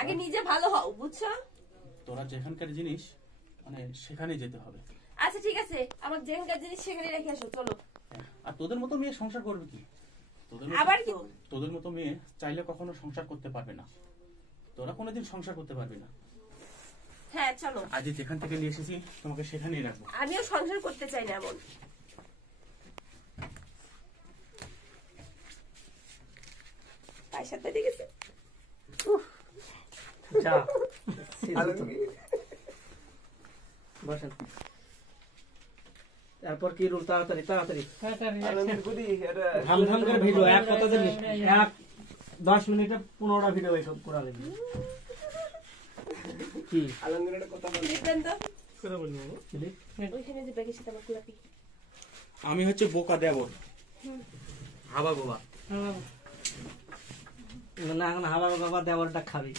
আগে নিজে ভালো হও, বুঝছো? তোরা যেখানকার জিনিস মানে সেখানেই যেতে হবে। আচ্ছা ঠিক আছে, আমার যেখানকার জিনিস সেখানে রেখে আসো, চলো। আর তোদের মতো মেয়ে সংসার করবে কি? আবার কি? তোদের মতো মেয়ে চাইলে কখনো সংসার করতে পারবে না, তোরা কোনোদিন সংসার করতে পারবি না। হ্যাঁ চলো। আজ যেখান থেকে নিয়ে এসেছি তোমাকে সেখানেই রাখবো। আমিও সংসার করতে চাই না এমন। সাথে দেখেছে যা বসেন। তারপর কি রুল? তাড়াতাড়ি তাড়াতাড়ি ধাম ধাম করে ভিডিও এক কথা দিবি, এক 10 মিনিটে 15টা ভিডিও এইসব করা লাগবে। কি আলমগীরের কথা বলবেন তো? কথা বলবো ওইখানে যে ব্যাগের সাথে আমার গোলাপি। আমি হচ্ছে বোকা দেবর, হাবা বাবা না, এখন হাবা বাবা দেওয়ারটা খাবি।